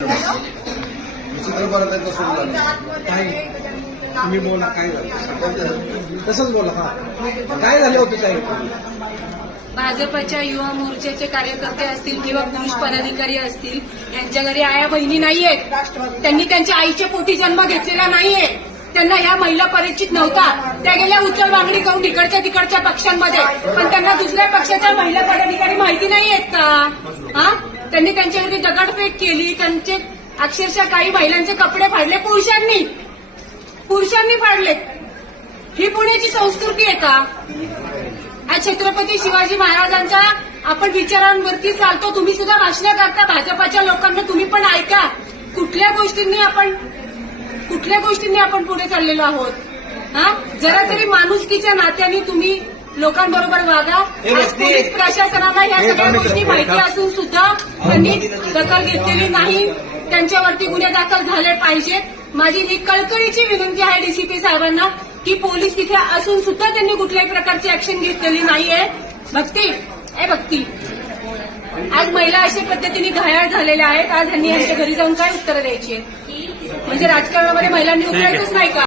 काय काय भाजपच्या युवा मोर्चाचे कार्यकर्ते असतील किंवा पुरुष पदाधिकारी असतील यांच्या घरी आया बहिणी नाहीयेत त्यांनी त्यांच्या आईच्या पोटी जन्म घेतलेला नाहीये त्यांना या महिला परिचित नव्हता त्या गेल्या उचल मागणी करून तिकडच्या तिकडच्या पक्षांमध्ये पण त्यांना दुसऱ्या पक्षाच्या महिला पदाधिकारी माहिती नाही आहेत का त्यांनी त्यांच्यावरती दगडफेट केली त्यांचे अक्षरशः काही महिलांचे कपडे फाडले पुरुषांनी पुरुषांनी फाडले ही पुण्याची संस्कृती आहे का आज छत्रपती शिवाजी महाराजांच्या आपण विचारांवरती चालतो तुम्ही सुद्धा भाषण करता भाजपाच्या लोकांना तुम्ही पण ऐका कुठल्या गोष्टींनी आपण कुठल्या गोष्टींनी आपण पुढे चाललेलो आहोत हा जरा तरी माणुसकीच्या नात्याने तुम्ही लोकांबरोबर वागा पोलीस प्रशासनाला या सगळ्या गोष्टी माहिती असून त्यांनी दखल घेतलेली नाही त्यांच्यावरती गुन्हे दाखल झाले पाहिजेत माझी ही कळकळीची विनंती आहे डीसीपी साहेबांना की पोलीस तिथे असून सुद्धा त्यांनी कुठल्याही प्रकारची ऍक्शन घेतलेली नाहीये भक्ती ए भक्ती आज महिला अशा पद्धतीने घायाळ झालेल्या आहेत आज यांनी यांच्या घरी जाऊन काय उत्तरं द्यायची म्हणजे राजकारणामध्ये महिलांनी उतरायचंच नाही का